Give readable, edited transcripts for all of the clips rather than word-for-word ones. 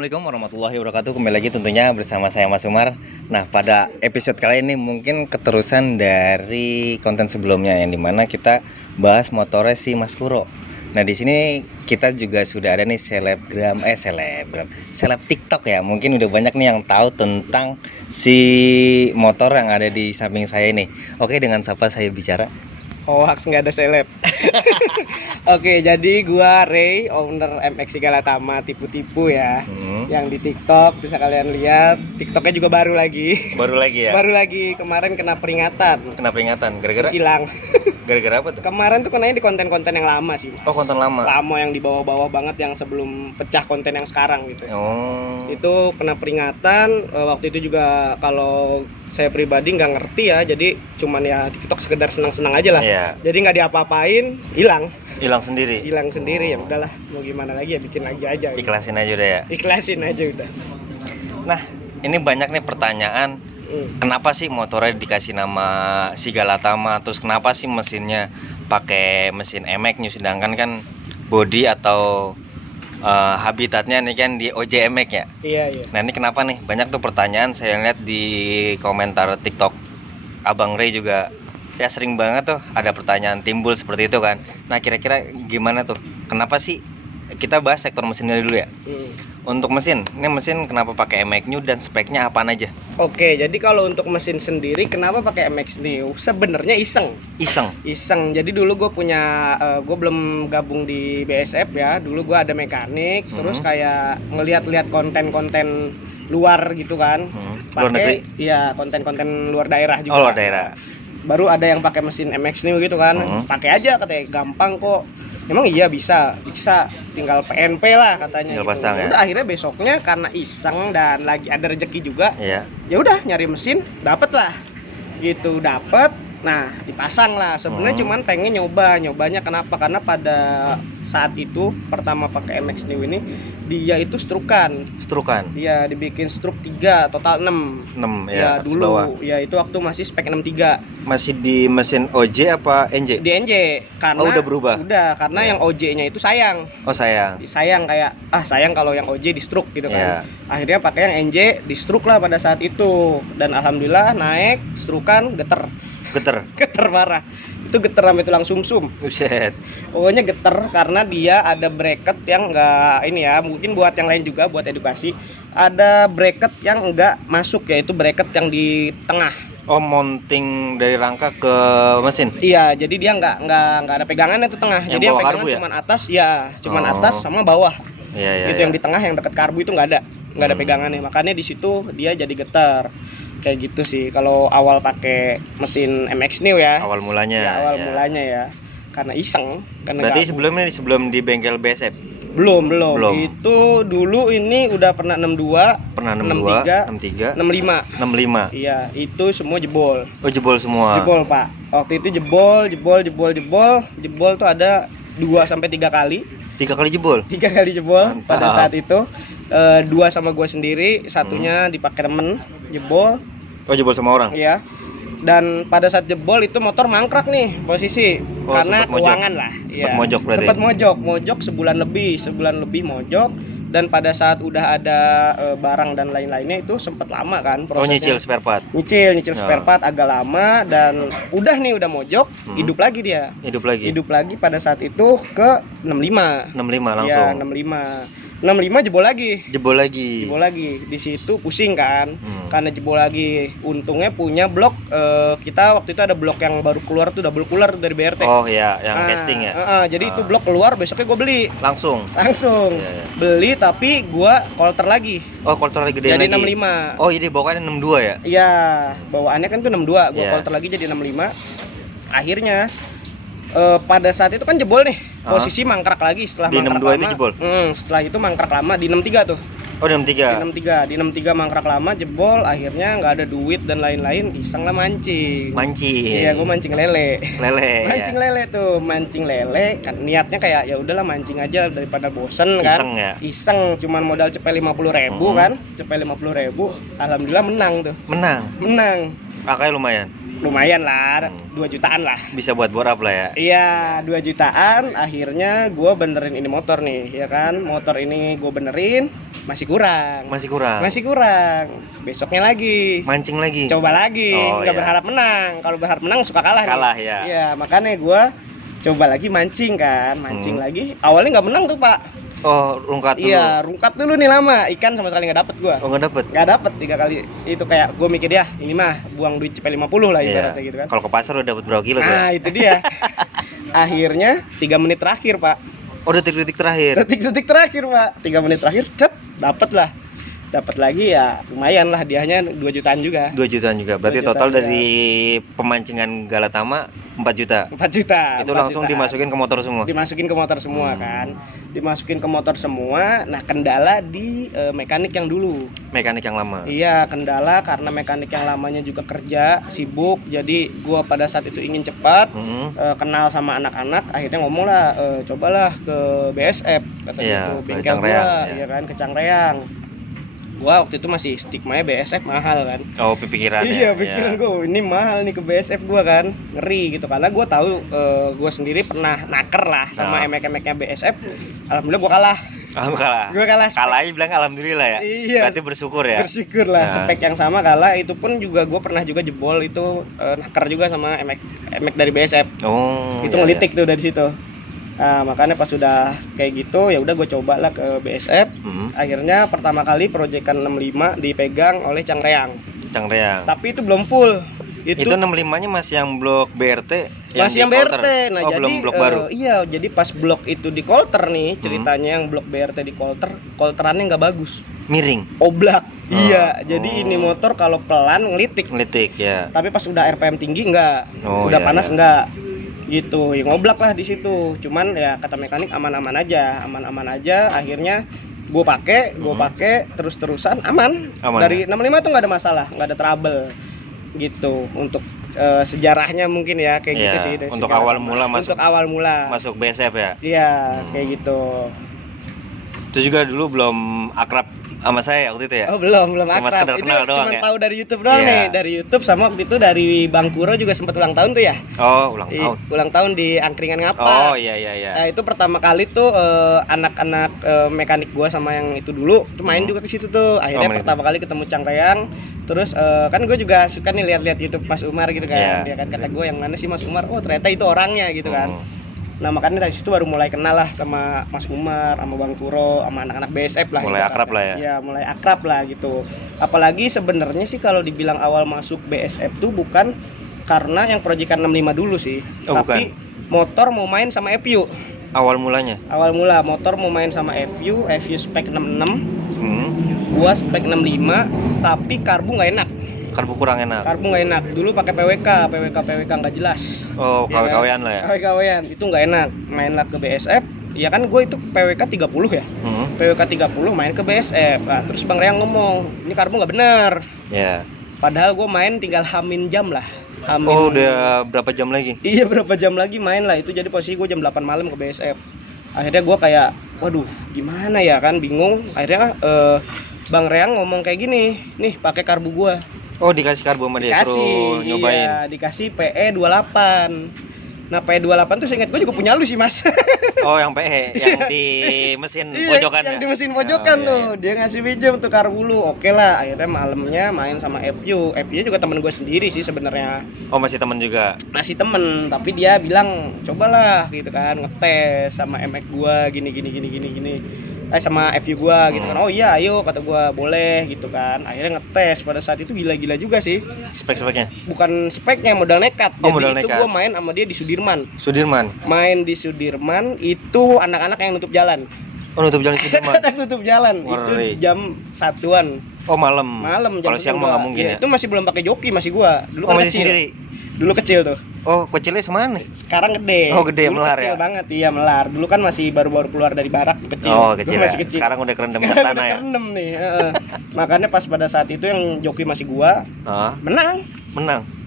Assalamualaikum warahmatullahi wabarakatuh. Kembali lagi tentunya bersama saya Mas Umar. Nah, pada episode kali ini mungkin keterusan dari konten sebelumnya yang dimana kita bahas motornya si Mas Kuro. Nah, di sini kita juga sudah ada nih seleb TikTok ya. Mungkin udah banyak nih yang tahu tentang si motor yang ada di samping saya ini. Oke, dengan siapa saya bicara? Hoax, nggak ada seleb. Oke, jadi gua Ray, owner MX Galatama, tipu-tipu ya. Yang di TikTok bisa kalian lihat. TikToknya juga baru lagi. Baru lagi ya? Baru lagi, kemarin kena peringatan. Kena peringatan, gara-gara? Hilang. Gara-gara apa tuh? Kemarin tuh kenanya di konten-konten yang lama sih. Oh, konten lama? Lama yang di bawah-bawah banget, yang sebelum pecah konten yang sekarang gitu. Oh. Itu kena peringatan. Waktu itu juga kalau saya pribadi nggak ngerti ya, jadi cuman ya TikTok sekedar senang-senang aja lah. Iya. Jadi nggak diapa-apain, hilang Sendiri. Hilang sendiri. Ya udahlah, mau gimana lagi ya, bikin lagi aja. Ikhlasin aja udah ya. Ikhlasin aja udah. Nah, ini banyak nih pertanyaan. Kenapa sih motornya dikasih nama si Galatama? Terus kenapa sih mesinnya pakai mesin MX, sedangkan kan body atau habitatnya nih kan di OJ-MX ya? Iya. Nah, ini kenapa nih? Banyak tuh pertanyaan saya lihat di komentar TikTok Abang Ray juga. Ya sering banget tuh ada pertanyaan timbul seperti itu kan. Nah, kira-kira gimana tuh? Kenapa sih kita bahas sektor mesinnya dulu ya? Untuk mesin, ini mesin kenapa pakai MX New dan speknya apaan aja? Oke, jadi kalau untuk mesin sendiri kenapa pakai MX New? Sebenarnya iseng. Jadi dulu gue gue belum gabung di BSF ya. Dulu gue ada mekanik, terus kayak ngelihat-lihat konten-konten luar gitu kan. Luar negeri? Iya, konten-konten luar daerah juga. Oh, luar daerah. Baru ada yang pakai mesin MX New gitu kan. Pakai aja katanya, gampang kok. Emang iya bisa, tinggal PNP lah katanya. Tinggal gitu. pasang ya. Udah, akhirnya besoknya karena iseng dan lagi ada rezeki juga. Iya. Ya udah nyari mesin, dapet lah. Gitu, dapet. Nah, dipasang lah. Sebenarnya cuman pengen nyobanya kenapa? Karena pada saat itu pertama pakai MX New ini dia itu strukan. Iya, dibikin struk 3, total 6 ya dulu. Bawah. Ya itu waktu masih spek 63. Masih di mesin OJ apa NJ? Di NJ. Karena udah berubah. Udah, karena yang OJ-nya itu sayang. Oh, sayang. Sayang kayak sayang kalau yang OJ di struk gitu kan. Akhirnya pakai yang NJ di struk lah pada saat itu. Dan alhamdulillah naik strukan geter parah. Itu geter sampai tulang sumsum. Buset. Pokoknya geter karena dia ada bracket yang enggak ini ya, mungkin buat yang lain juga buat edukasi. Ada bracket yang enggak masuk, yaitu bracket yang di tengah. Oh, mounting dari rangka ke mesin. Iya, jadi dia enggak ada pegangannya itu tengah. Jadi yang pegangan cuma atas, atas sama bawah. Iya. Yang di tengah yang dekat karbu itu enggak ada pegangannya. Makanya di situ dia jadi getar. Kayak gitu sih kalau awal pakai mesin MX New ya. Awal mulanya ya. Karena iseng. Berarti sebelum di bengkel BSF? Belum. Itu dulu ini udah pernah 62, 63, 65. Iya, itu semua jebol. Oh, jebol semua. Jebol, Pak. Waktu itu jebol tuh ada 2 sampai 3 kali. 3 kali jebol? 3 kali jebol. Mantap. Pada saat itu 2 sama gue sendiri, satunya dipakai temen jebol. Oh, jebol sama orang? Iya. Dan pada saat jebol itu motor mangkrak nih posisi. Karena keuangan lah. Sempat mojok berarti? Sempat mojok sebulan lebih mojok. Dan pada saat udah ada barang dan lain-lainnya itu sempat lama kan prosesnya. Oh, nyicil spare part? Nyicil spare part agak lama. Dan udah mojok, hidup lagi dia. Hidup lagi pada saat itu ke 65 langsung. Ya, 65 jebol lagi. Di situ pusing kan. Karena jebol lagi. Untungnya punya blok, kita waktu itu ada blok yang baru keluar tuh, double cooler dari BRT. Oh iya, yang casting ya. Jadi itu blok keluar, besoknya gue beli. Langsung. Iya. Beli tapi gue kolter lagi. Oh, kolter lagi gedein lagi. Jadi 65. Oh, jadi bawaannya 62 ya? Iya, bawaannya kan tuh 62. Gue kolter lagi jadi 65. Akhirnya pada saat itu kan jebol nih. Posisi mangkrak lagi setelah di mangkrak 62 lama. Itu jebol. Setelah itu mangkrak lama di 63 tuh. Oh, di 63. Di 63 mangkrak lama, jebol, akhirnya nggak ada duit dan lain-lain, iseng lah mancing. Iya, gue mancing lele. Mancing lele kan niatnya kayak ya udahlah mancing aja daripada bosen kan. Iseng cuman modal cepet 50.000 kan. Cepet 50.000. Alhamdulillah menang tuh. Menang. Menang. Angkanya lumayan. lumayan lah, 2 jutaan lah. Bisa buat bor up lah ya. Iya, 2 jutaan. Akhirnya gue benerin ini motor nih, ya kan. Motor ini gue benerin, masih kurang. Besoknya lagi. Mancing lagi. Coba lagi. Nggak iya. berharap menang. Kalau berharap menang suka kalah. Kalah nih. ya. Iya, makanya gue coba lagi mancing kan. Mancing lagi. Awalnya nggak menang tuh Pak. Oh, rungkat dulu. Iya, rungkat dulu nih lama. Ikan sama sekali nggak dapet gua. Oh, nggak dapet? Nggak dapet 3 kali. Itu kayak gue mikir ya, ini mah buang duit CP50 lah ibaratnya gitu kan. Kalau ke pasar udah dapet berapa kilo tuh? Nah, itu dia. Akhirnya 3 menit terakhir, Pak. Oh, detik-detik terakhir. Detik-detik terakhir, Pak. 3 menit terakhir, cet, dapet lah. Dapat lagi ya lumayan lah, hadiahnya 2 jutaan juga. 2 jutaan juga. Berarti 2 jutaan total juga. dari pemancingan Galatama 4 juta. 4 juta. Itu 4 langsung jutaan. dimasukin ke motor semua. Dimasukin ke motor semua kan. Dimasukin ke motor semua. Nah, kendala di mekanik yang dulu. Mekanik yang lama. Iya, kendala karena mekanik yang lamanya juga kerja, sibuk. Jadi gua pada saat itu ingin cepat kenal sama anak-anak, akhirnya ngomong lah, cobalah ke BSF kata gitu, bengkel gua, ya kan, ke Cangreang. Gua waktu itu masih stigmanya BSF mahal kan. Oh, pikiran. Iya, pikiran gua ini mahal nih ke BSF gua kan. Ngeri gitu karena gua tahu gua sendiri pernah naker lah sama emek-emeknya BSF. Alhamdulillah gua kalah. Gua kalah. Kalahnya bilang alhamdulillah ya. Iya. Berarti bersyukur ya. Bersyukur lah, spek yang sama kalah. Itu pun juga gua pernah juga jebol itu naker juga sama emek dari BSF. Oh. Itu ngelitik tuh dari situ. Nah, makanya pas sudah kayak gitu ya udah gue coba lah ke BSF. Akhirnya pertama kali proyekan 65 dipegang oleh Cangreang. Tapi itu belum full. Itu 65-nya masih yang blok BRT masih yang BRT. Nah, jadi belum blok baru. Iya, jadi pas blok itu di kolter nih ceritanya yang blok BRT di kolterannya nggak bagus. Miring. Oblak. Iya, jadi ini motor kalau pelan ngelitik ya. Tapi pas udah RPM tinggi enggak. Udah panas enggak. Gitu, ya ngoblak lah di situ. Cuman ya kata mekanik aman-aman aja. Akhirnya gue pakai terus-terusan aman. Dari 65 tuh nggak ada masalah, nggak ada trouble gitu. Untuk sejarahnya mungkin ya kayak gitu sih. Untuk awal mula masuk BSF ya. Iya, kayak gitu. Itu juga dulu belum akrab sama saya waktu itu ya. Oh, belum akrab. Itu cuma tahu dari YouTube doang nih, dari YouTube sama waktu itu dari Bang Kuro juga sempat ulang tahun tuh ya. Oh, ulang tahun. Ulang tahun di Angkringan Ngapa. Oh, iya. Nah, itu pertama kali tuh anak-anak mekanik gua sama yang itu dulu tuh main juga ke situ tuh. Akhirnya pertama kali ketemu Cangreang. Terus kan gue juga suka nih lihat-lihat YouTube Mas Umar gitu kan. Dia kan kata gue yang mana sih Mas Umar? Oh, ternyata itu orangnya gitu kan. Nah, makanya dari situ baru mulai kenal lah sama Mas Umar, sama Bang Kuro, sama anak-anak BSF lah. Mulai akrab lah ya. Iya, mulai akrab lah gitu. Apalagi sebenarnya sih kalau dibilang awal masuk BSF tuh bukan karena yang proyekan 65 dulu sih. Tapi motor mau main sama FU. Awal mula motor mau main sama FU spek 66. Gua spek 65, tapi karbu nggak enak. Karbu kurang enak. Dulu pakai PWK nggak jelas. Oh, KW-KW-an lah ya. KW-KW-an itu nggak enak. Main lah ke BSF. Ya kan gue itu PWK 30 ya. PWK 30 main ke BSF. Nah, terus Bang Reang ngomong, "Ini karbu nggak benar." Iya. Padahal gue main tinggal hamin jam lah. Oh, udah berapa jam lagi? Iya, berapa jam lagi main lah. Itu jadi posisi gue jam 8 malam ke BSF. Akhirnya gue kayak, waduh, gimana ya kan, bingung. Akhirnya Bang Reang ngomong kayak gini, "Nih, pakai karbu gue." Oh, dikasih karbu sama dia, suruh nyobain. Iya, dikasih PE28. Nah, PE28 tuh seingat gue juga punya lu sih, Mas. Oh, yang PE, yang di mesin pojokan. Yang di mesin pojokan tuh. Dia ngasih pinjam tuh karbu lu. Oke lah, akhirnya malamnya main sama FU. FU juga temen gue sendiri sih sebenarnya. Oh, masih temen juga. Masih temen, tapi dia bilang, "Cobalah," gitu kan, ngetes sama emek gua gini. Sama FU gua gitu kan. "Oh iya, ayo," kata gua, "boleh," gitu kan. Akhirnya ngetes. Pada saat itu gila-gila juga sih. Spek-speknya? Bukan speknya, modal nekat. Oh, jadi modal itu nekat. gua main sama dia di Sudirman. Main di Sudirman itu anak-anak yang nutup jalan. Oh, nutup jalan Sudirman. Tutup jalan. Itu jam 1-an. Oh, malam jam kalau siang mah nggak mungkin ya. Itu masih belum pakai joki masih gua. Dulu kan masih kecil. sendiri. Dulu kecil tuh. Oh, kecilnya semana nih? Sekarang gede. Oh, gede, dulu melar kecil ya? banget, iya melar. Dulu kan masih baru-baru keluar dari barak, kecil. Oh, kecil. Masih kecil. Sekarang udah kerendam tanah ya? Kerendam nih. Makanya pas pada saat itu yang joki masih gua. Menang.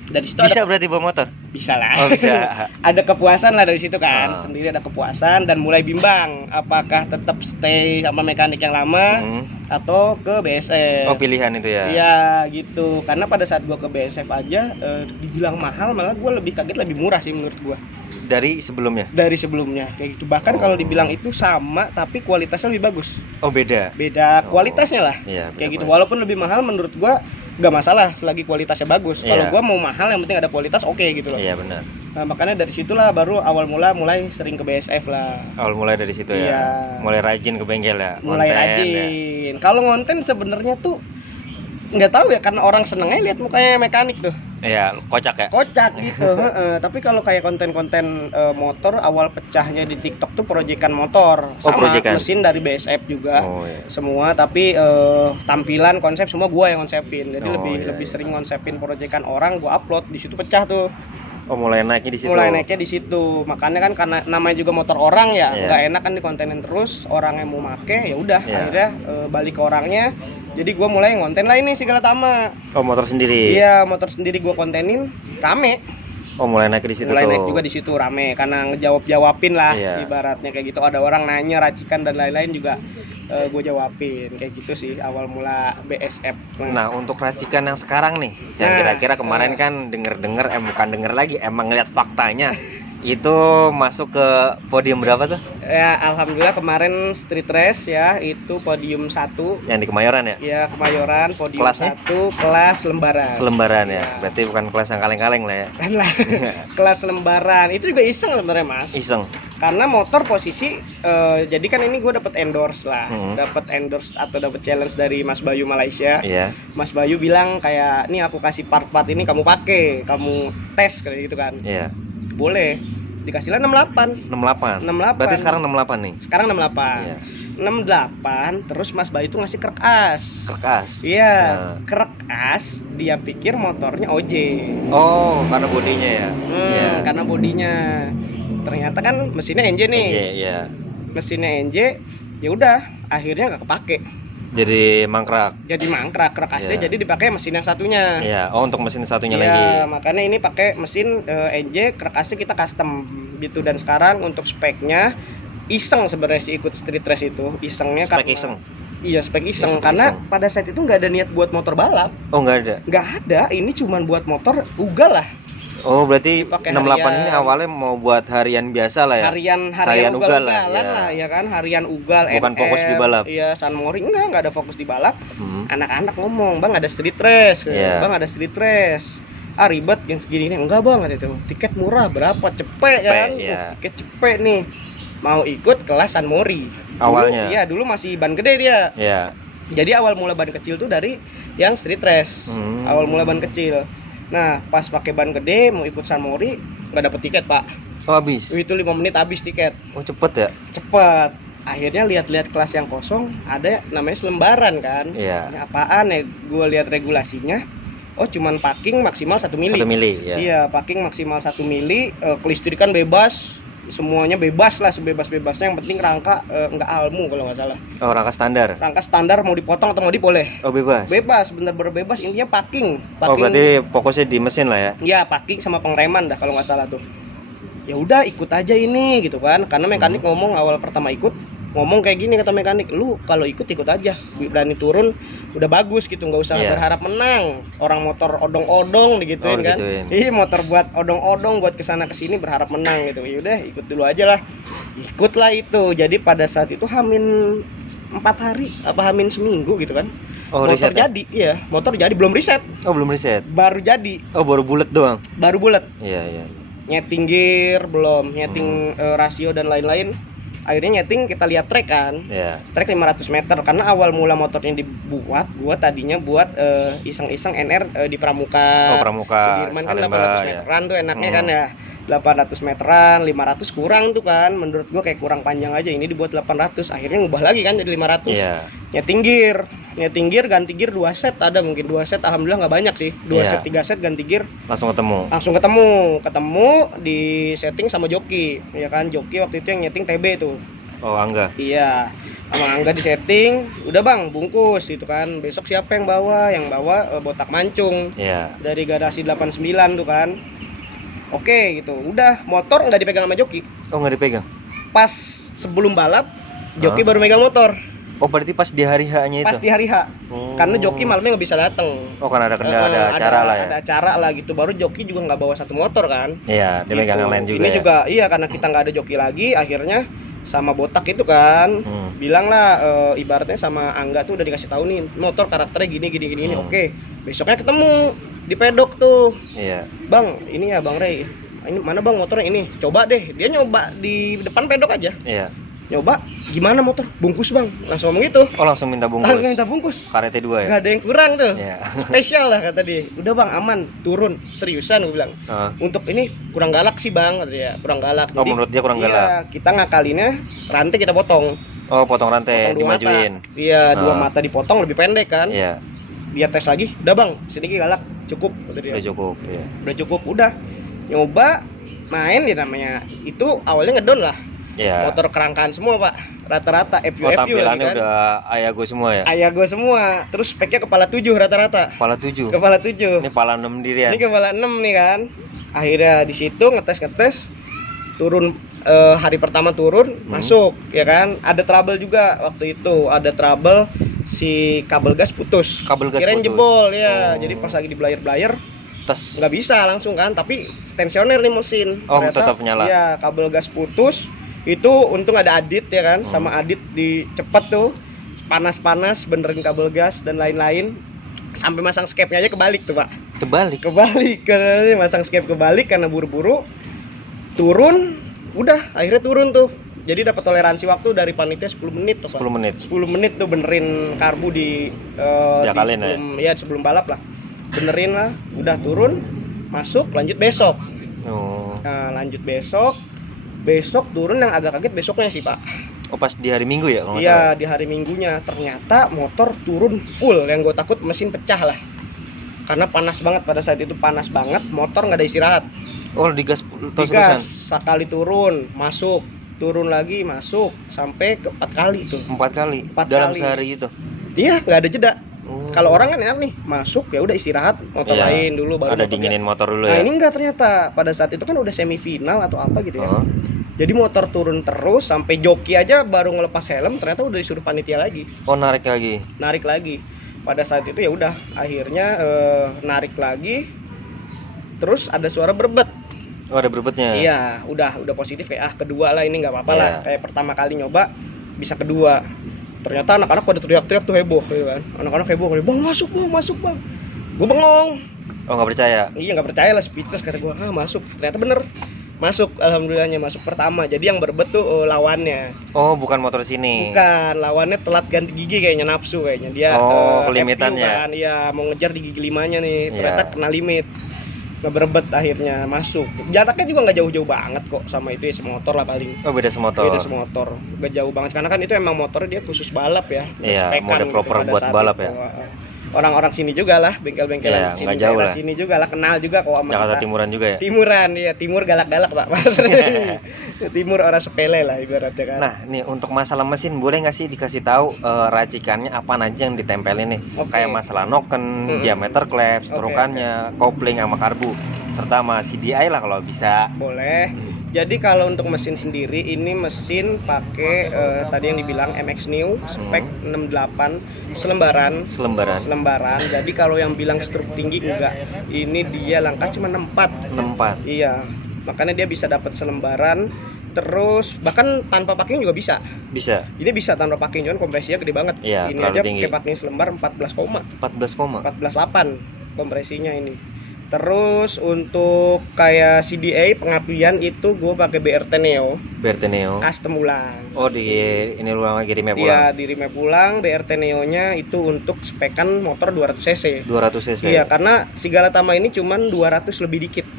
Dari situ bisa berarti bawa motor? Bisa lah. Oh, bisa. Ada kepuasan lah dari situ kan. Sendiri ada kepuasan dan mulai bimbang apakah tetap stay sama mekanik yang lama atau ke BSF. Oh, pilihan itu ya. Iya, gitu. Karena pada saat gua ke BSF aja dibilang mahal, malah gua lebih kaget lebih murah sih menurut gua. Dari sebelumnya? Dari sebelumnya. Kayak gitu. Bahkan kalau dibilang itu sama tapi kualitasnya lebih bagus. Oh, beda. Beda kualitasnya lah. Iya, kayak gitu. Walaupun lebih mahal menurut gua nggak masalah selagi kualitasnya bagus. Kalau gua mau mahal yang penting ada kualitas oke gitu loh. Iya, benar. Nah, makanya dari situlah baru awal mulai sering ke BSF lah. Awal mulai dari situ ya. Iya. Mulai rajin ke bengkel ya. Mulai rajin. Ya. Kalau ngonten sebenarnya tuh nggak tahu ya, karena orang senengnya lihat mukanya mekanik tuh. Iya, kocak ya. Kocak gitu. Tapi kalau kayak konten-konten motor, awal pecahnya di TikTok tuh proyekan motor sama mesin dari BSF juga. Iya. Semua, tapi tampilan konsep semua gua yang konsepin. Jadi lebih sering konsepin proyekan orang, gua upload, di situ pecah tuh. Oh, mulai naiknya di situ. Mulai naiknya di situ. Makanya kan karena namanya juga motor orang ya, nggak enak kan dikontenin terus. Orang yang mau make ya udah, akhirnya balik ke orangnya. Jadi gue mulai ngonten lah ini Sigala Tama. Oh, motor sendiri. Iya, motor sendiri gue kontenin, rame. Oh, mulai naik di situ. Mulai naik juga di situ rame karena ngejawab-jawabin lah, ibaratnya kayak gitu. Ada orang nanya racikan dan lain-lain juga gue jawabin kayak gitu sih awal mula BSF. Nah, untuk racikan yang sekarang nih, yang kira-kira kemarin kan denger-denger, bukan denger lagi, emang ngeliat faktanya. Itu masuk ke podium berapa tuh? Ya, alhamdulillah kemarin street race ya, itu podium 1. Yang di Kemayoran ya? Iya, Kemayoran, podium kelasnya? 1, kelas lembaran. Selembaran ya? Berarti bukan kelas yang kaleng-kaleng lah ya? Kan lah, kelas lembaran. Itu juga iseng sebenarnya Mas. Iseng? Karena motor posisi, jadi kan ini gue dapet endorse lah. Dapet endorse atau dapet challenge dari Mas Bayu Malaysia. Iya. Mas Bayu bilang kayak, nih aku kasih part-part ini kamu pakai, kamu tes kayak gitu kan. Iya. Boleh, dikasihlah 68. 68. Berarti sekarang 68 nih. Sekarang 68. Iya. 68, terus Mas Bayu itu ngasih krek as. Krek as. Iya, krek as, dia pikir motornya OJ. Oh, karena bodinya ya. Karena bodinya. Ternyata kan mesinnya NJ nih. Iya. Mesinnya NJ, ya udah, akhirnya nggak kepake. Jadi mangkrak. Krek asnya jadi dipakai mesin yang satunya. Iya, oh untuk mesin satunya lagi. Iya, makanya ini pakai mesin NJ, krek asnya kita custom gitu. Dan sekarang untuk speknya iseng sebenarnya sih ikut street race itu. Isengnya spek karena iseng. Iya, spek iseng karena pada saat itu nggak ada niat buat motor balap. Oh, nggak ada. Nggak ada, ini cuman buat motor ugal lah. Oh, berarti 68 ini awalnya mau buat harian biasa lah ya? Harian ugal-ugalan lah ya kan, harian ugal. Bukan fokus di balap? Iya, San Mori enggak ada fokus di balap. Anak-anak ngomong, "Bang, ada street race." Bang, ada street race. Ah, ribet yang segini nih. Enggak Bang, kata itu. Tiket murah berapa? Cepet kan? Tiket cepet nih. Mau ikut kelas San Mori. Awalnya? Iya, dulu masih ban gede dia. Iya. Jadi awal mula ban kecil tuh dari yang street race. Awal mula ban kecil. Nah, pas pakai ban gede mau ikut San Mori nggak dapet tiket Pak. Oh, habis? Itu 5 menit habis tiket. Oh, cepet ya? Cepet. Akhirnya lihat-lihat kelas yang kosong ada namanya selembaran kan. Iya. Apaan ya? Gue lihat regulasinya. Oh, cuman parking maksimal 1 mili. 1 mili ya. Iya, parking maksimal 1 mili. Kelistrikan bebas. Semuanya bebas lah, sebebas-bebasnya. Yang penting rangka nggak almu kalau nggak salah. Oh, rangka standar. Rangka standar mau dipotong atau mau boleh. Oh, bebas. Bebas, bener-bener bebas. Intinya parking. Oh, berarti fokusnya di mesin lah ya? Iya, parking sama pengereman dah kalau nggak salah tuh. Ya udah ikut aja ini gitu kan. Karena mekanik ngomong awal pertama ikut, ngomong kayak gini kata mekanik, lu kalau ikut aja, berani turun udah bagus gitu, nggak usah berharap menang. Orang motor odong-odong digituin kan. Ih, motor buat odong-odong buat kesana kesini berharap menang gitu. Ya udah ikut dulu aja lah. Ikutlah itu. Jadi pada saat itu hamin 4 hari apa hamin seminggu gitu kan. Oh, motor jadi ya. Motor jadi belum riset. Oh, belum riset. Baru jadi. Oh, baru bulat doang. Baru bulat. Iya. Nyeting gear belum, nyeting rasio dan lain-lain. Akhirnya nyeting, kita lihat trek kan. Trek 500 meter karena awal mula motornya dibuat, gua tadinya buat iseng-iseng NR di Pramuka. Oh, Pramuka. Sudirman kan 800 meteran tuh enaknya kan ya. 800 meteran, 500 kurang tuh kan. Menurut gua kayak kurang panjang aja, ini dibuat 800. Akhirnya ngubah lagi kan jadi 500. Nyeting gear, ganti gear 2 set, ada mungkin 2 set, alhamdulillah nggak banyak sih. 2 set, 3 set ganti gear. Langsung Ketemu di setting sama joki. Ya kan, joki waktu itu yang nyeting TB tuh. Oh, Angga. Iya, sama Angga di setting. Udah Bang, bungkus gitu kan. Besok siapa yang bawa? Yang bawa botak mancung. Iya. Dari garasi 89 tuh kan. Oke gitu. Udah, motor nggak dipegang sama joki. Oh, nggak dipegang. Pas sebelum balap, joki baru megang motor. Oh, berarti pas di hari H-nya itu? Pas di hari H. Karena joki malamnya nggak bisa datang. Oh, karena ada acara lah ya? Ada acara lah gitu. Baru joki juga nggak bawa satu motor kan. Iya, dia megang yang lain juga. Ini ya? juga, iya, karena kita nggak ada joki lagi, akhirnya sama botak itu kan bilang lah, ibaratnya sama Angga tuh udah dikasih tahu nih motor karakternya gini. Oke, besoknya ketemu di pedok tuh. Iya. Bang, ini ya Bang Ray, ini mana Bang motornya ini, coba deh. Dia nyoba di depan pedok aja. Iya. Nyoba, gimana motor? Bungkus Bang, langsung ngomong gitu. Oh, langsung minta bungkus. Langsung minta bungkus. Karetnya 2 ya? Gak ada yang kurang tuh. Iya. Spesial lah kata dia. Udah Bang, aman, turun, seriusan gue bilang. Untuk ini kurang galak sih Bang, kata dia. Kurang galak. Oh, menurut dia kurang galak. Iya, kita ngakalinnya rantai kita potong. Oh, potong rantai, dimajuin. Iya, 2 mata dipotong lebih pendek kan. Iya. Dia tes lagi, udah Bang, sedikit galak, cukup kata dia. Udah cukup, iya. Udah cukup, udah. Nyoba main ya namanya. Itu awalnya ngedon lah. Iya. Motor kerangkaan semua Pak, rata-rata FU tampilannya lagi kan. udah Ayago semua ya? Ayago semua, terus speknya kepala 7 rata-rata. Kepala 7? Kepala 7. Ini kepala 6 diri ya? Ini kepala 6 nih kan. Akhirnya di situ ngetes, turun, hari pertama turun, masuk ya kan. Ada trouble juga waktu itu, ada trouble si kabel gas putus. Kirain jebol ya. Jadi pas lagi di blayer tes nggak bisa langsung kan, tapi tensioner nih mesin. Oh, tetap nyala. Iya, kabel gas putus. Itu untung ada Adit ya kan, sama Adit di cepet tuh, panas benerin kabel gas dan lain-lain. Sampai masang skepnya aja kebalik tuh Pak. Kebalik karena masang skep kebalik karena buru-buru. Turun, udah akhirnya turun tuh. Jadi dapat toleransi waktu dari panitia 10 menit tuh Pak. 10 menit tuh benerin karbu di sebelum balap lah. Benerin lah, udah turun, masuk, lanjut besok. Nah, lanjut besok turun, yang agak kaget besoknya sih Pak. Oh, pas di hari Minggu ya? Iya, di hari Minggunya. Ternyata motor turun full, yang gue takut mesin pecah lah. Karena panas banget, pada saat itu panas banget, motor nggak ada istirahat. Oh, digas sekali turun, masuk, turun lagi, masuk, sampai ke 4 kali tuh. 4 kali? Dalam sehari itu? Iya, nggak ada jeda. Kalau orang kan enak nih, masuk ya udah istirahat, motor lain dulu baru ada dinginin motor dulu ya. Nah, ya. ini enggak ternyata. Pada saat itu kan udah semifinal atau apa gitu ya. Jadi motor turun terus sampai joki aja baru ngelepas helm, ternyata udah disuruh panitia lagi. Oh, narik lagi. Pada saat itu ya udah, akhirnya narik lagi. Terus ada suara berbet. Oh, ada berbetnya. Iya, udah positif kayak kedua lah, ini nggak apa-apa lah. Kayak pertama kali nyoba bisa kedua. Ternyata anak-anak pada teriak-teriak tuh, heboh gitu kan. Anak-anak heboh, "Bang, masuk Bang." Gue bengong. Oh, nggak percaya? Iya, nggak percaya lah, speechless kata gue. Masuk. Ternyata bener. Masuk, alhamdulillahnya masuk pertama. Jadi yang berbet tuh lawannya. Oh, bukan motor sini. Bukan, lawannya telat ganti gigi kayaknya, nafsu kayaknya. Dia limitannya. Kan. Iya, mau ngejar di gigi 5-nya nih. Ternyata kena limit. Ngeberebet akhirnya masuk. Jaraknya juga nggak jauh-jauh banget kok sama itu ya, semotor lah paling. Oh, beda semotor. Nggak jauh banget karena kan itu emang motornya dia khusus balap ya. Iya, mode proper buat balap ya. Orang-orang sini juga lah, bengkel-bengkel sini, jauh sini juga lah, kenal juga kok sama Jakarta Timuran juga ya. Timur galak-galak Pak. Timur orang sepele lah ibaratnya kan. Nah, nih untuk masalah mesin boleh nggak sih dikasih tahu racikannya apa aja yang ditempelin nih? Kayak masalah noken, diameter klep, strokannya, kopling sama karbu, serta sama CDI lah kalau bisa. Boleh. Jadi kalau untuk mesin sendiri ini mesin pakai tadi yang dibilang MX New spek 68 selembaran. Jadi kalau yang bilang struk tinggi enggak. Ini dia langkah cuma 64. Iya. Makanya dia bisa dapat selembaran. Terus bahkan tanpa packing juga bisa. Ini bisa tanpa packing, cuman kompresinya gede banget. Iya, ini aja pakai packing selembar 14,8 kompresinya ini. Terus untuk kayak CDA pengapian itu gue pakai BRT Neo. Custom ulang. Oh, ini ulang lagi remap ulang. Iya, di remap ulang. BRT Neo-nya itu untuk spekan motor 200 cc. Iya, karena Sigala Tama ini cuman 200 lebih dikit.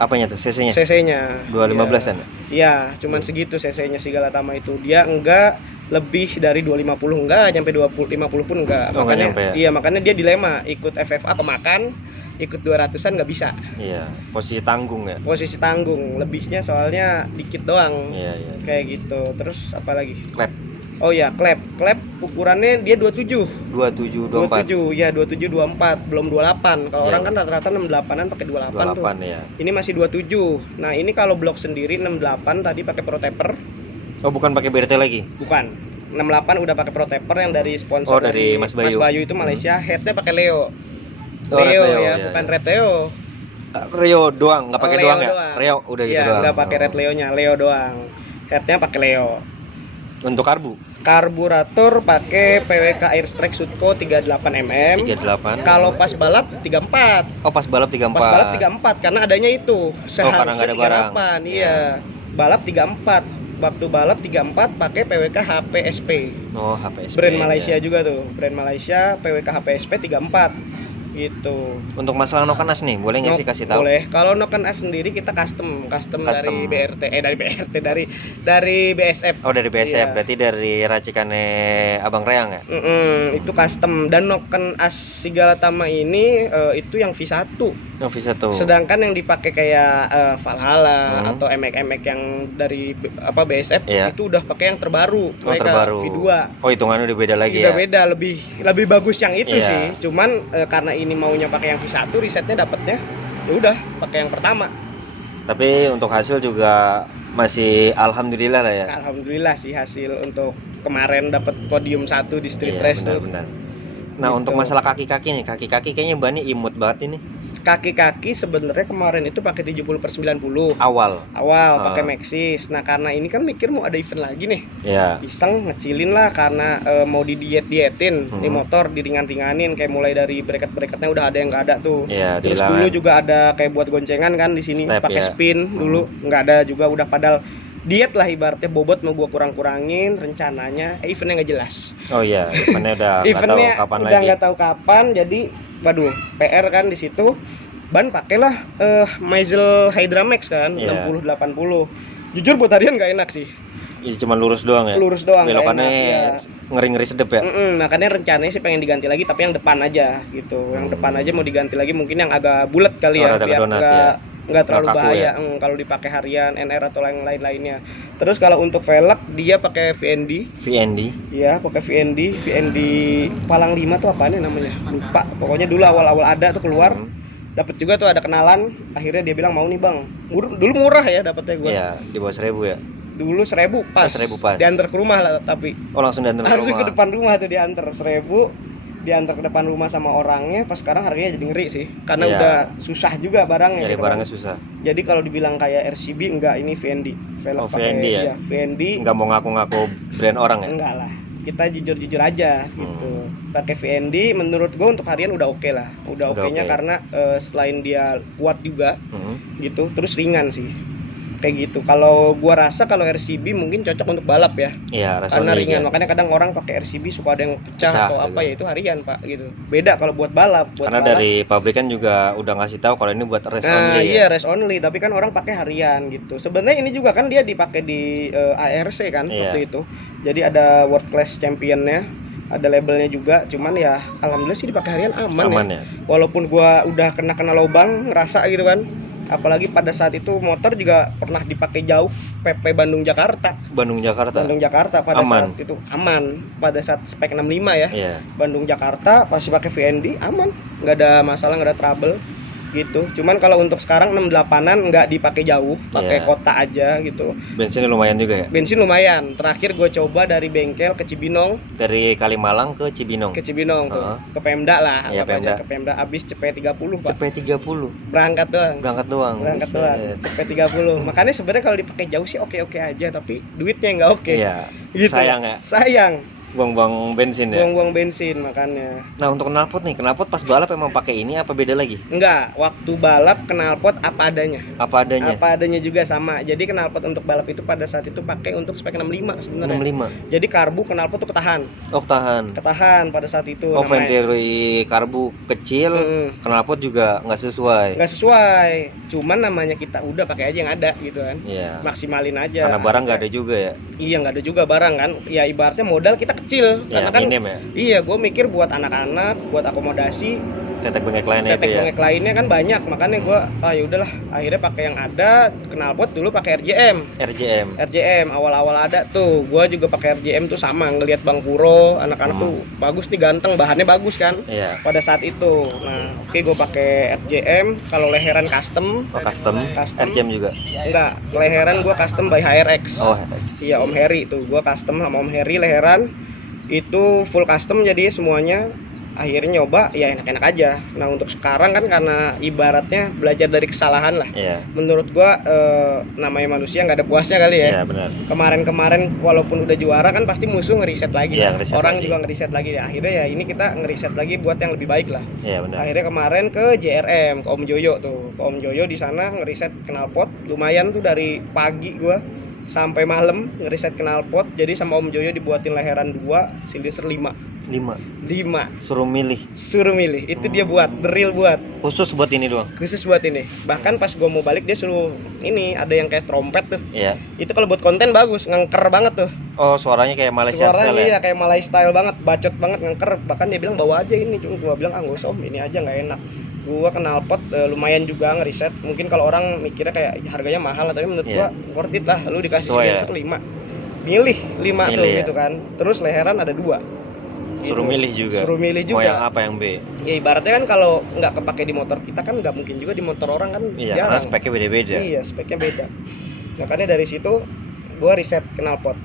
Apanya tuh CC-nya? CC-nya 215-an. Iya, cuman segitu CC-nya Sigala Tama itu. Dia enggak lebih dari 250 enggak, nyampe 50 pun enggak. Oh, makanya nyampe, ya? Iya, makanya dia dilema, ikut FFA kemakan, ikut 200-an nggak bisa. Iya, posisi tanggung ya. Posisi tanggung, lebihnya soalnya dikit doang. Iya, iya. Kayak gitu. Terus apa lagi? Klep. Oh ya, klep ukurannya dia 27. 27 24. 27, ya 27 24, belum 28. Kalau Iya. orang kan rata-rata 68-an pakai 28 tuh. 28 ya. Ini masih 27. Nah, ini kalau blok sendiri 68 tadi pakai Pro Taper. Oh, bukan pakai BRT lagi? Bukan. 68 udah pakai Pro Taper yang dari sponsor dari Mas Bayu. Itu Malaysia. Headnya pakai Leo. Oh, Leo Red Leo, ya, iya, bukan iya. Red Leo. Rio doang, nggak pakai Leo doang ya? doang. Rio udah gitu Iya, doang. nggak pakai Red Leo-nya, Leo doang. Headnya pakai Leo. Untuk karbu? Karburator pakai PWK Airstrike Sutco 38 mm. 38. Kalau pas balap 34. Oh, pas balap 34. Pas balap 34 karena adanya itu. Karena nggak ada barang. 38, iya. Balap 34. Waktu balap 34 pakai PWK HPSP. Oh, HPSP. Brand Malaysia ya. juga tuh. Brand Malaysia PWK HPSP 34. Gitu. Untuk masalah noken as nih, boleh nggak sih kasih tahu? Boleh. Kalau noken as sendiri kita custom dari BRT, dari BSF. Oh, dari BSF. Iya. Berarti dari racikannya Abang Reang ya? Itu custom. Dan noken as Sigalatama ini itu yang V1. Oh, V1. Sedangkan yang dipakai kayak Valhalla atau emek-emek yang dari BSF iya. itu udah pakai yang terbaru. Oh, terbaru. V2. Oh, hitungannya udah beda lagi udah ya? Beda, lebih bagus yang itu Iya. sih. Cuman karena ini maunya pakai yang V1, risetnya dapatnya ya udah pakai yang pertama. Tapi untuk hasil juga masih alhamdulillah lah ya. Alhamdulillah sih hasil untuk kemarin dapat podium 1 di street Iya, race tuh. benar. Nah, Gitu. untuk masalah kaki-kaki nih, kaki-kaki kayaknya bannya imut banget ini. Kaki-kaki sebenarnya kemarin itu pakai 70/90. Awal. Pakai Maxxis. Nah, karena ini kan mikir mau ada event lagi nih. Iya. Iseng ngecilin lah karena mau dietin nih motor, diringan-ringanin kayak mulai dari bracket-bracketnya udah ada yang nggak ada tuh. Iya, Terus dulu juga ada kayak buat goncengan kan di sini Step, pakai ya. spin dulu nggak ada juga, udah padahal diet lah ibaratnya, bobot mau gua kurangin rencananya eventnya nggak jelas. Oh iya, eventnya udah nggak tahu Eventnya kapan udah lagi. nggak tahu kapan, jadi waduh PR kan di situ. Ban pakailah Maisel Hydra Max kan, Iya. 60-80. Jujur buat harian nggak enak sih. Iya, cuma lurus doang ya. Lurus doang. Belokannya nggak enak, ya. ngeri-ngeri sedep ya. Makanya rencananya sih pengen diganti lagi, tapi yang depan aja gitu. Yang depan aja mau diganti lagi, mungkin yang agak bulat kali ya, Rada biar donat ya. nggak terlalu Nggak kaku bahaya ya. kalau dipakai harian NR atau yang lain-lainnya. Terus kalau untuk velg dia pakai VND. Iya, pakai VND Palang 5 tuh apaan ya namanya? Lupa. Pokoknya dulu awal-awal ada tuh keluar. Dapat juga tuh ada kenalan, akhirnya dia bilang mau nih bang. Dulu murah ya dapetnya gue. Iya, di bawah 1.000 ya. Dulu 1.000 pas. 1.000 pas. Diantar ke rumah lah, tapi Oh, langsung diantar ke langsung rumah. ke depan rumah tuh diantar 1.000, diantar ke depan rumah sama orangnya. Pas sekarang harganya jadi ngeri sih, karena Iya. udah susah juga barangnya. Jadi gitu barangnya kan. susah. Jadi kalau dibilang kayak RCB enggak, ini VND. Oh, VND ya? Iya, VND. Nggak mau ngaku-ngaku brand orang ya? Enggak lah. Kita jujur-jujur aja gitu. Pakai VND menurut gue untuk harian udah oke lah. Udah oke-nya oke. karena selain dia kuat juga gitu, terus ringan sih. Kayak gitu. Kalau gua rasa kalau RCB mungkin cocok untuk balap ya. Iya, Karena rasanya ringan. Makanya kadang orang pakai RCB suka ada yang pecah atau gitu. apa ya, itu harian, Pak, gitu. Beda kalau buat balap, Karena balap, dari pabrikan juga udah ngasih tahu kalau ini buat race nah, only iya ya. race only, tapi kan orang pakai harian gitu. Sebenarnya ini juga kan dia dipakai di ARC kan Iya. waktu itu. Jadi ada World Class Championnya, ada labelnya juga. Cuman ya alhamdulillah sih dipakai harian aman ya. Walaupun gua udah kena lubang ngerasa gitu kan. Apalagi pada saat itu motor juga pernah dipakai jauh PP Bandung Jakarta pada Aman. saat itu aman, pada saat spek 65 ya. Iya. Bandung Jakarta pasti pakai VND aman, nggak ada masalah, nggak ada trouble gitu. Cuman kalau untuk sekarang 68-an nggak dipakai jauh, pakai Iya. kota aja gitu. Bensinnya lumayan juga ya. Bensin lumayan. Terakhir gue coba dari bengkel ke Cibinong, Dari Kalimalang ke Cibinong. tuh, ke Pemda lah, Iya, anggap aja Pemda. ke Pemda, habis cepet 30 Pak. Cepet 30. Berangkat doang. Berangkat doang. Buset. Cepet 30. Makanya sebenarnya kalau dipakai jauh sih oke-oke aja, tapi duitnya nggak oke. Iya. Gitu. Sayang ya. Sayang. Buang-buang bensin ya. Buang-buang bensin makanya. Nah, untuk knalpot nih, knalpot pas balap emang pakai ini apa beda lagi? Enggak, waktu balap knalpot apa adanya. Apa adanya? Apa adanya juga sama. Jadi knalpot untuk balap itu pada saat itu pakai untuk spek 65 sebenarnya. 65. Jadi karbu knalpot tuh ketahan. Oh, ketahan. Ketahan pada saat itu. Oh, venturi karbu kecil, knalpot juga nggak sesuai. Nggak sesuai. Cuman namanya kita udah pakai aja yang ada gitu kan. Iya. Maksimalin aja. Karena barang nggak ada juga ya. Iya, nggak ada juga barang kan. Ya ibaratnya modal kita kecil Ya, karena kan minim ya. iya, gue mikir buat anak-anak, buat akomodasi, Tetek bengek lainnya itu ya. tetek bengek lainnya kan banyak, makanya gue ya udahlah akhirnya pakai yang ada. Knalpot dulu pakai RJM awal-awal ada tuh. Gue juga pakai RJM tuh sama, ngelihat Bang Puro anak-anak tuh bagus nih, ganteng, bahannya bagus kan. Iya. Pada saat itu. Nah, oke, gue pakai RJM. Kalau leheran custom. Oh, custom. RJM juga. Enggak, leheran gue custom by HRX. Oh, HRX. Iya, Om Heri tuh, gue custom sama Om Heri leheran. Itu full custom jadi semuanya. Akhirnya nyoba ya enak-enak aja. Nah, untuk sekarang kan karena ibaratnya belajar dari kesalahan lah. Iya. Menurut gua namanya manusia nggak ada puasnya kali ya. Iya, benar. Kemarin walaupun udah juara kan pasti musuh ngeriset lagi. Iya, Orang lagi. juga ngeriset lagi ya. Akhirnya ya ini kita ngeriset lagi buat yang lebih baik lah. Iya, benar. Akhirnya kemarin ke JRM, ke Om Joyo tuh. Ke Om Joyo di sana ngeriset knalpot lumayan tuh dari pagi gua sampai malam ngeriset knalpot. Jadi sama Om Joyo dibuatin leheran 2, silinder 5. Suruh milih. Itu dia buat, drill buat. Khusus buat ini doang. Khusus buat ini. Bahkan pas gua mau balik dia suruh ini ada yang kayak trompet tuh. Iya. Itu kalau buat konten bagus, ngengker banget tuh. Oh, suaranya kayak Malaysia style ya. Iya, kayak Malay style banget, bacot banget, ngengker. Bahkan dia bilang bawa aja ini, cuma gua bilang enggak usah Om, ini aja nggak enak. Gua knalpot lumayan juga ngeriset. Mungkin kalau orang mikirnya kayak harganya mahal, tapi menurut gua worth it lah. Lu dikasih silinder 5. Milih 5 tuh ya. gitu kan. Terus leheran ada 2. Suruh milih juga. Mau yang A apa yang B? Ya ibaratnya kan kalau nggak kepake di motor kita kan nggak mungkin juga di motor orang kan. Iya, jarang. karena speknya beda-beda. Iya, speknya beda. Makanya dari situ gua riset knalpot.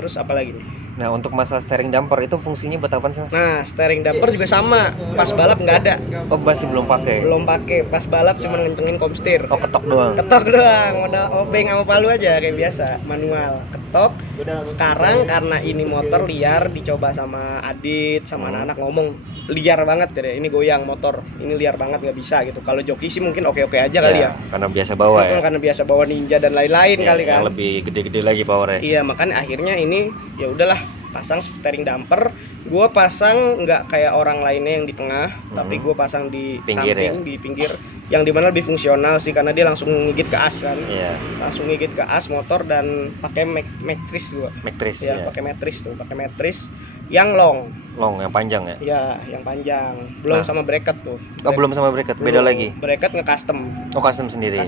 Terus apa lagi nih? Nah, untuk masalah steering damper itu fungsinya buat apa sih, Mas? Nah, steering damper juga sama. Pas balap nggak ada. Oh, masih belum pakai. Belum pakai. Pas balap cuma ngencengin komstir. Oh, ketok doang. Ketok doang, modal obeng sama palu aja kayak biasa, manual. Ketok. Sekarang karena ini motor liar, dicoba sama Adit, sama anak-anak ngomong liar banget deh. Ini goyang motor. Ini liar banget nggak bisa gitu. Kalau joki sih mungkin oke-oke aja kali ya. Karena biasa bawa ya. Karena biasa bawa Ninja dan lain-lain kali kan. Yang lebih gede-gede lagi powernya. Iya, makanya akhirnya ini ya udahlah pasang steering damper. Gua pasang nggak kayak orang lainnya yang di tengah, tapi gua pasang di pinggir, samping, di pinggir, yang dimana lebih fungsional sih karena dia langsung ngigit ke as kan. Iya. Langsung ngigit ke as motor dan pakai matris gua. Matris Ya, pakai matris tuh, pakai matris yang long, yang panjang ya. ya yang panjang, belum sama bracket tuh. Oh, belum sama bracket, beda lagi. Bracket nge-custom. Oh, custom sendiri.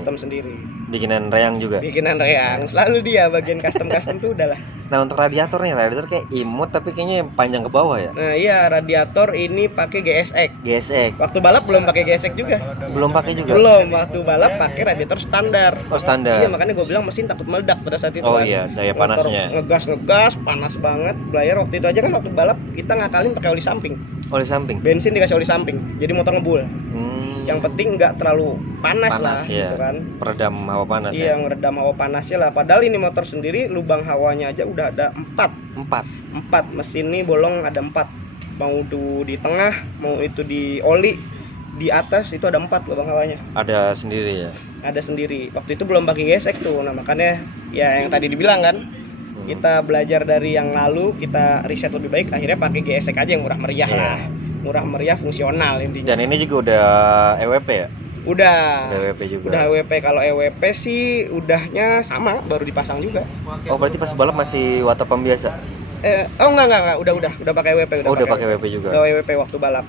Bikinan Reyang juga. Bikinan Reyang, selalu dia bagian custom tuh udahlah. Nah, untuk radiator kayak imut tapi kayaknya yang panjang ke bawah ya. Nah iya, radiator ini pakai GSX. Waktu balap belum pakai GSX juga. Belum pakai juga. Belum, waktu balap pakai radiator standar. Oh, standar. Iya, makanya gue bilang mesin takut meledak pada saat itu. Oh kan. iya, daya panasnya. Ngegas, panas banget. Belayar waktu itu aja kan waktu balap kita ngakalin pakai oli samping. Oli samping. Bensin dikasih oli samping. Jadi motor ngebul. Yang penting nggak terlalu panas lah ya. gitu kan. Peredam hawa panas ya. Iya, ngeredam hawa panasnya lah. Padahal ini motor sendiri lubang hawanya aja udah ada 4. Mesin ini bolong ada 4. Mau itu di tengah, mau itu di oli, di atas itu ada 4 lubang hawanya. Ada sendiri ya? Ada sendiri. Waktu itu belum pakai GSX tuh. Nah, makanya ya yang tadi dibilang kan, kita belajar dari yang lalu, kita riset lebih baik, akhirnya pakai GSX aja yang murah meriah lah. Murah meriah, fungsional intinya. Dan ini juga udah EWP ya? Udah EWP juga. Udah EWP. Kalau EWP sih udahnya sama, baru dipasang juga. Oh, berarti pas balap masih water pump biasa? Enggak, udah pakai EWP. Udah pakai EWP juga. EWP waktu balap.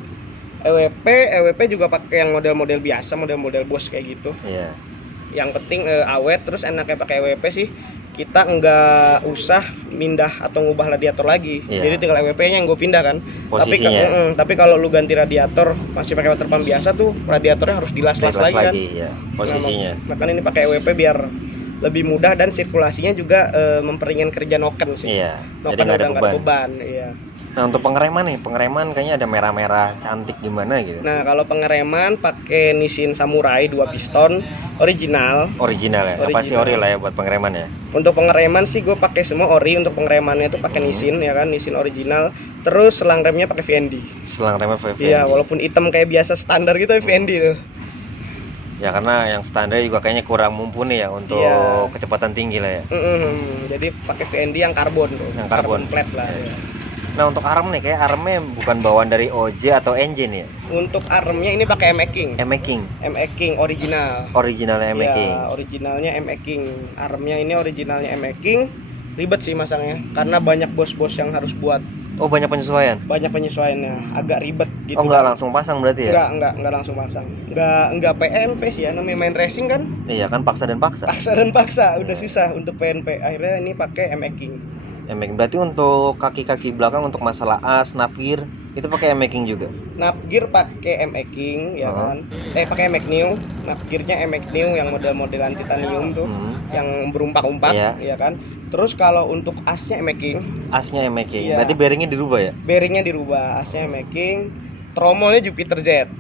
EWP juga pakai yang model-model biasa, model-model bos kayak gitu. Iya. Yang penting awet, terus enaknya pakai EWP sih kita nggak usah mindah atau ngubah radiator lagi. Jadi tinggal EWP-nya yang gue pindah kan. Tapi kalau lu ganti radiator masih pakai water pump biasa tuh, radiatornya harus dilas-las lagi kan. Ya, posisinya. Makanya ini pakai EWP biar lebih mudah dan sirkulasinya juga memperingan kerja noken sih. Iya. Noken jadi nggak udah ada nggak beban. Iya. Nah untuk pengereman nih, pengereman kayaknya ada merah-merah cantik gimana gitu. Nah kalau pengereman pakai Nissin Samurai 2 piston original. Original ya, apa sih ori lah ya buat pengereman ya. Untuk pengereman sih gue pakai semua ori. Untuk pengeremannya itu pakai Nissin ya kan, Nissin original. Terus selang remnya pakai VND. Selang remnya VND. Iya walaupun hitam kayak biasa standar gitu VND tuh. Ya karena yang standar juga kayaknya kurang mumpuni ya untuk kecepatan tinggi lah ya. Jadi pakai VND yang karbon tuh. Yang karbon flat lah. Ya. Nah untuk arm nih, kayak armnya bukan bawaan dari OJ atau engine ya? Untuk armnya ini pakai ME King. ME King original. Originalnya ME King. Ya, originalnya ME King. Armnya ini originalnya ME King. Ribet sih masangnya, karena banyak bos-bos yang harus buat. Oh banyak penyesuaian? Banyak penyesuaiannya, agak ribet gitu. Oh nggak langsung pasang berarti ya? Nggak langsung pasang. Nggak PNP sih ya, namanya main racing kan? Iya kan, paksa dan paksa. Udah susah untuk PNP. Akhirnya ini pakai ME King. Berarti untuk kaki-kaki belakang untuk masalah as, snap gear itu pakai ME King juga. Snap gear pakai ME King ya kan. Pakai ME New. Snap gearnya ME New yang model-modelan titanium tuh, yang berumpak-umpak ya kan. Terus kalau untuk asnya ME King. Asnya ME King. Berarti bearingnya dirubah ya? Bearingnya dirubah, asnya ME King. Tromolnya Jupiter Z.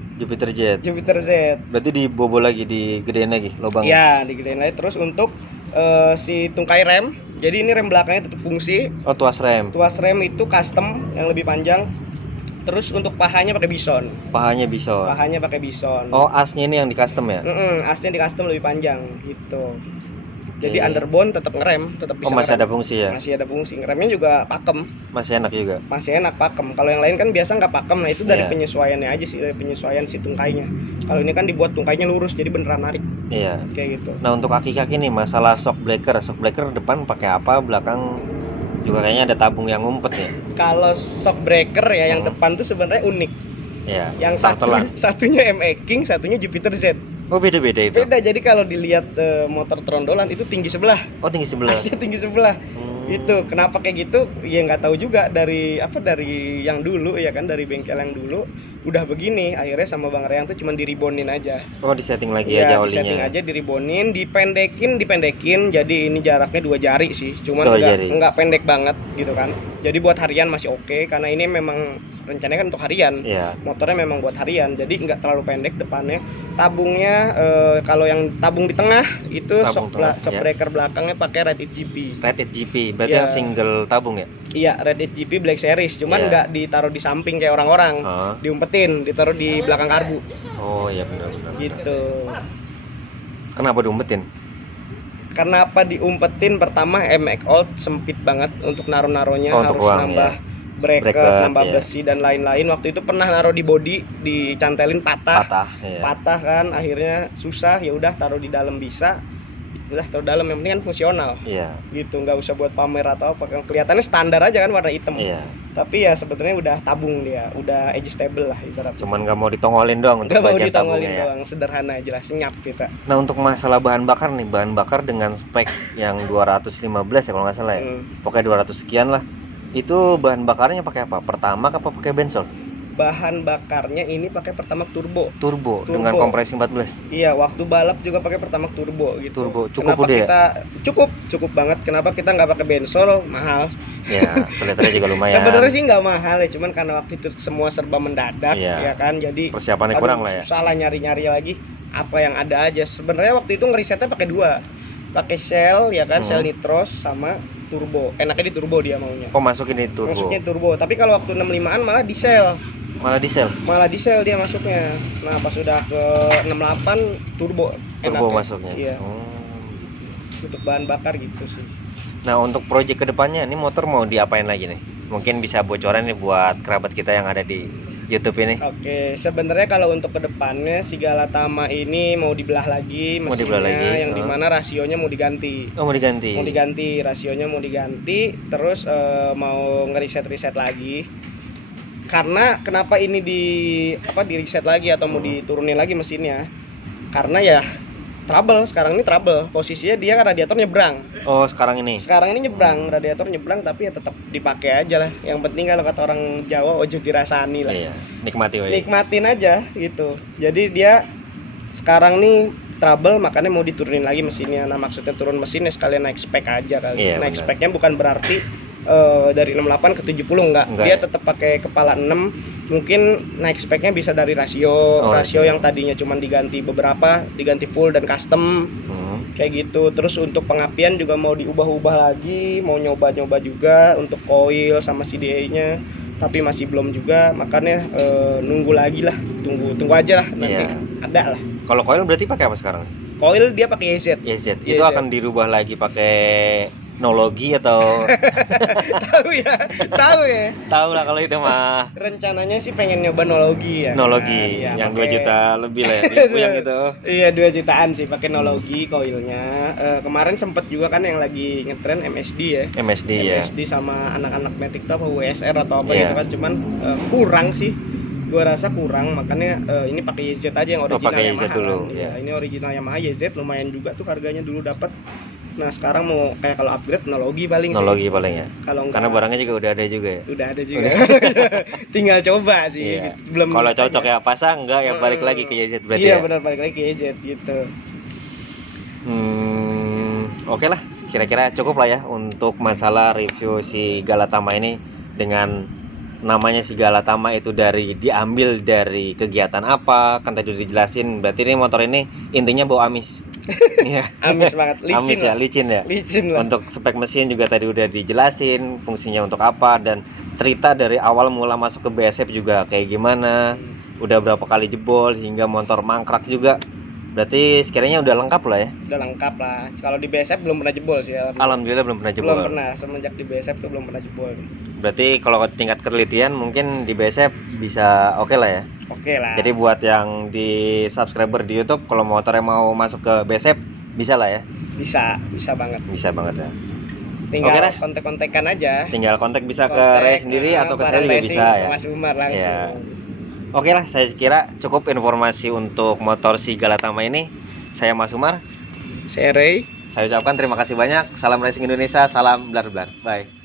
Berarti dibobol lagi, digedein lagi lubangnya. Iya, digedein lagi. Terus untuk si tungkai rem, jadi ini rem belakangnya tetap fungsi. Oh, tuas rem itu custom yang lebih panjang. Terus untuk pahanya pakai Bison. Pahanya pakai Bison. Oh, asnya ini yang di custom ya? Asnya di custom lebih panjang gitu. Jadi underbone tetap ngerem, tetap bisa. Masih ada fungsi ya? Masih ada fungsi. Ngeremnya juga pakem. Masih enak juga. Masih enak pakem. Kalau yang lain kan biasa nggak pakem. Nah itu dari penyesuaiannya aja sih, dari penyesuaian si tungkainya. Kalau ini kan dibuat tungkainya lurus, jadi beneran narik. Iya. Kayak gitu. Nah untuk kaki-kaki nih, masalah shock breaker depan pakai apa, belakang juga kayaknya ada tabung yang ngumpet ya. Kalau shock breaker ya yang depan tuh sebenarnya unik. Iya. Yang satunya ME King, satunya Jupiter Z. Oh beda-beda itu. Beda, jadi kalau dilihat motor trondolan itu tinggi sebelah. Oh tinggi sebelah. Asnya tinggi sebelah. Itu kenapa kayak gitu? Ya nggak tahu juga, dari yang dulu ya kan, dari bengkel yang dulu udah begini. Akhirnya sama Bang Reyang tuh cuma diribonin aja. Oh disetting lagi aja olinya. Disetting aja, diribonin, dipendekin. Jadi ini jaraknya 2 jari sih. Cuman nggak pendek banget gitu kan. Jadi buat harian masih oke, karena ini memang rencananya kan untuk harian. Motornya memang buat harian, jadi nggak terlalu pendek depannya. Tabungnya kalau yang tabung di tengah itu shock breaker belakangnya pakai Red 8 GP. Berarti yang single tabung ya? Iya, Red 8 GP Black Series, cuman nggak ditaruh di samping kayak orang-orang. Diumpetin, ditaruh di belakang karbu. Oh iya benar. Gitu. Kenapa diumpetin? Pertama MX Old sempit banget untuk naruh-naruhnya, harus nambah bracket, nambah besi dan lain-lain. Waktu itu pernah naruh di body, dicantelin patah kan, akhirnya susah. Ya udah taruh di dalam bisa, udah taruh dalam, yang penting kan fungsional. Gitu, nggak usah buat pamer atau apa, kan kelihatannya standar aja kan, warna hitam. Tapi ya sebenarnya udah tabung dia, udah adjustable lah ibaratnya. Cuman nggak mau ditongolin doang untuk bagian tabungnya ya. Sederhana aja lah, senyap kita. Nah untuk masalah bahan bakar nih, bahan bakar dengan spek yang 215 ya kalau nggak salah ya, pokoknya 200 sekian lah. Itu bahan bakarnya pakai apa? Pertamax apa pakai Bensol? Bahan bakarnya ini pakai Pertamax turbo dengan kompresi 14. Iya, waktu balap juga pakai Pertamax turbo gitu. Cukup udah ya? Cukup banget. Kenapa kita nggak pakai Bensol? Mahal. Ya, filternya juga lumayan. Sebenarnya sih nggak mahal ya, cuman karena waktu itu semua serba mendadak ya kan, jadi persiapannya kurang lah ya. Salah nyari-nyari lagi apa yang ada aja. Sebenarnya waktu itu ngerisetnya pakai 2. Pakai Shell ya kan, Shell Nitros sama turbo. Enaknya di turbo dia maunya. Oh, masukin di turbo. Masuknya turbo. Tapi kalau waktu 65-an malah di Shell. Malah di Shell dia masuknya. Nah, pas udah ke 68 turbo enaknya. Masuknya. Iya. Untuk bahan bakar gitu sih. Nah, untuk proyek kedepannya ini motor mau diapain lagi nih? Mungkin bisa bocoran nih buat kerabat kita yang ada di YouTube ini. Oke, sebenarnya kalau untuk kedepannya si Galatama ini mau dibelah lagi mesinnya, yang dimana rasionya mau diganti. Mau diganti, rasionya mau diganti, terus mau ngeriset lagi. Karena kenapa ini di reset lagi atau mau diturunin lagi mesinnya? Karena ya sekarang ini trouble. Posisinya dia kan radiator nyebrang. Oh, sekarang ini nyebrang, radiator nyebrang, tapi ya tetap dipakai aja lah. Yang penting kalau kata orang Jawa ojo dirasani lah. Iya, nikmatin aja gitu. Jadi dia sekarang nih trouble, makanya mau diturunin lagi mesinnya. Nah maksudnya turun mesinnya sekalian naik spek aja kali. Iya, Naik benar. speknya bukan berarti dari 68 ke 70 enggak. Dia tetap pakai kepala 6. Mungkin naik speknya bisa dari rasio yang tadinya cuma diganti beberapa, diganti full dan custom. Kayak gitu. Terus untuk pengapian juga mau diubah-ubah lagi, mau nyoba-nyoba juga untuk coil sama CDA-nya, tapi masih belum juga, makanya nunggu lagi lah, tunggu aja lah nanti. Ada lah. Kalau coil berarti pakai apa sekarang? Coil dia pakai YZ. Itu akan dirubah lagi pakai Nologi atau tahu ya tahu lah kalau itu mah. Rencananya sih pengen nyoba Nologi ya. Nologi kan? yang 2 juta lebih lah ya, yang itu. Iya 2 jutaan sih pakai Nologi coilnya. Kemarin sempet juga kan yang lagi ngetren MSD ya. MSD sama anak-anak Matic Top WSR atau apa gitu kan, cuman kurang sih. Gua rasa kurang, makanya ini pakai YZ aja yang original Yamaha. Dulu. Ya, ini original Yamaha YZ lumayan juga tuh harganya dulu dapat. Nah sekarang mau kayak kalau upgrade Nologi paling ya. Kalau karena barangnya juga udah ada juga ya. Udah ada juga. Tinggal coba sih. Iya. Gitu. Belum. Kalau cocok ya pasang, enggak ya balik lagi ke YZ berarti. Iya benar, balik lagi ke YZ gitu. Oke lah, kira-kira cukup lah ya untuk masalah review si Galatama ini. Dengan namanya si Galatama itu diambil dari kegiatan apa, kan tadi udah dijelasin. Berarti ini motor ini intinya bau amis. Iya. Amis banget, licin ya. Untuk spek mesin juga tadi udah dijelasin fungsinya untuk apa, dan cerita dari awal mula masuk ke BSF juga kayak gimana, udah berapa kali jebol hingga motor mangkrak juga. Berarti sekiranya udah lengkap lah ya. Udah lengkap lah. Kalau di BSF belum pernah jebol sih. Alhamdulillah belum pernah jebol. Belum pernah, semenjak di BSF tuh belum pernah jebol. Berarti kalau tingkat ketelitian mungkin di BSF bisa oke lah ya. Oke lah. Jadi buat yang di subscriber di YouTube, kalau motornya mau masuk ke BSF bisa lah ya. Bisa banget. Bisa banget ya. Tinggal kontek-kontekan aja. Tinggal kontak bisa ke Ray sendiri atau ke saya juga bisa ya. Mas Umar langsung. Ya. Oke lah, saya kira cukup informasi untuk motor si Galatama ini. Saya Mas Umar. Saya Ray. Saya ucapkan terima kasih banyak. Salam Racing Indonesia, salam blar-blar. Bye.